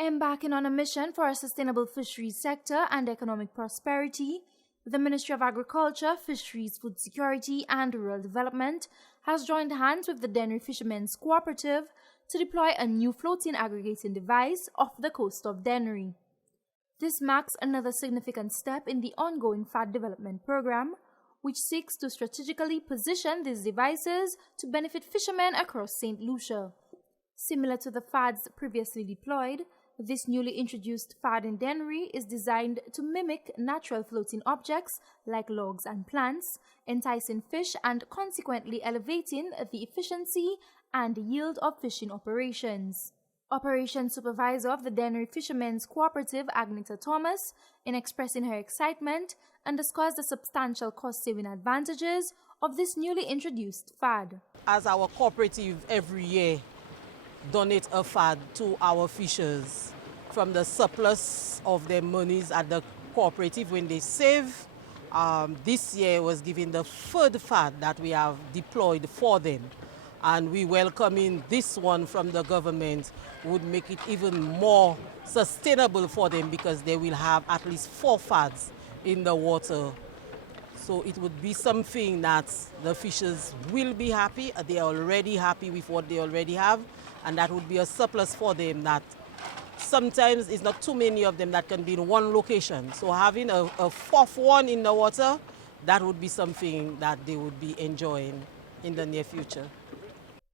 Embarking on a mission for a sustainable fisheries sector and economic prosperity, the Ministry of Agriculture, Fisheries, Food Security and Rural Development has joined hands with the Dennery Fishermen's Cooperative to deploy a new floating aggregating device off the coast of Dennery. This marks another significant step in the ongoing FAD development program, which seeks to strategically position these devices to benefit fishermen across St. Lucia. Similar to the FADs previously deployed, this newly introduced FAD in Dennery is designed to mimic natural floating objects like logs and plants, enticing fish and consequently elevating the efficiency and yield of fishing operations. Operations Supervisor of the Dennery Fishermen's Cooperative, Agneta Thomas, in expressing her excitement, underscores the substantial cost-saving advantages of this newly introduced FAD. As our cooperative every year donate a FAD to our fishers from the surplus of their monies at the cooperative when they save. This year was given the third FAD that we have deployed for them, and we welcoming this one from the government would make it even more sustainable for them because they will have at least 4 FADs in the water. So it would be something that the fishers will be happy. They are already happy with what they already have, and that would be a surplus for them that sometimes it's not too many of them that can be in one location. So having a 4th one in the water, that would be something that they would be enjoying in the near future.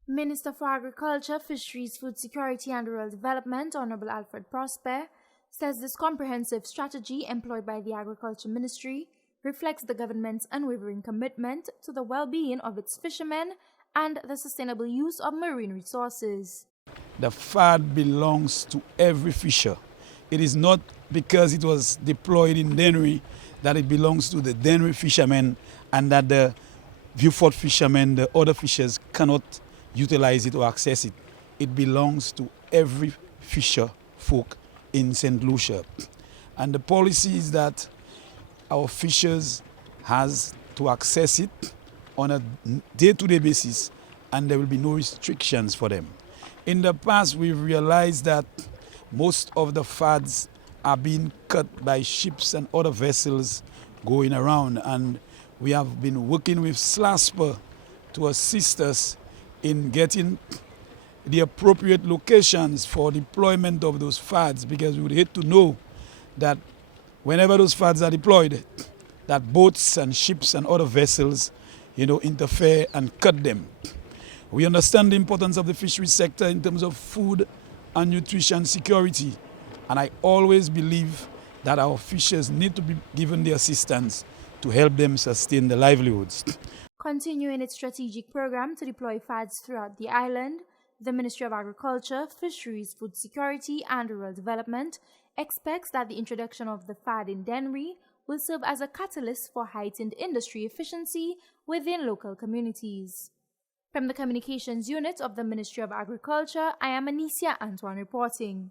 Minister for Agriculture, Fisheries, Food Security and Rural Development, Honorable Alfred Prosper, says this comprehensive strategy employed by the Agriculture Ministry reflects the government's unwavering commitment to the well-being of its fishermen and the sustainable use of marine resources. The FAD belongs to every fisher. It is not because it was deployed in Dennery that it belongs to the Dennery fishermen and that the Viewfort fishermen, the other fishers, cannot utilize it or access it. It belongs to every fisher folk in St. Lucia. And the policy is that our fishers has to access it on a day-to-day basis, and there will be no restrictions for them. In the past, we've realized that most of the FADs are being cut by ships and other vessels going around, and we have been working with SLASPA to assist us in getting the appropriate locations for deployment of those FADs, because we would hate to know that whenever those FADs are deployed, that boats and ships and other vessels, interfere and cut them. We understand the importance of the fisheries sector in terms of food and nutrition security, and I always believe that our fishers need to be given the assistance to help them sustain their livelihoods. Continuing its strategic program to deploy FADs throughout the island, the Ministry of Agriculture, Fisheries, Food Security and Rural Development expects that the introduction of the FAD in Dennery will serve as a catalyst for heightened industry efficiency within local communities. From the Communications Unit of the Ministry of Agriculture, I am Anicia Antoine reporting.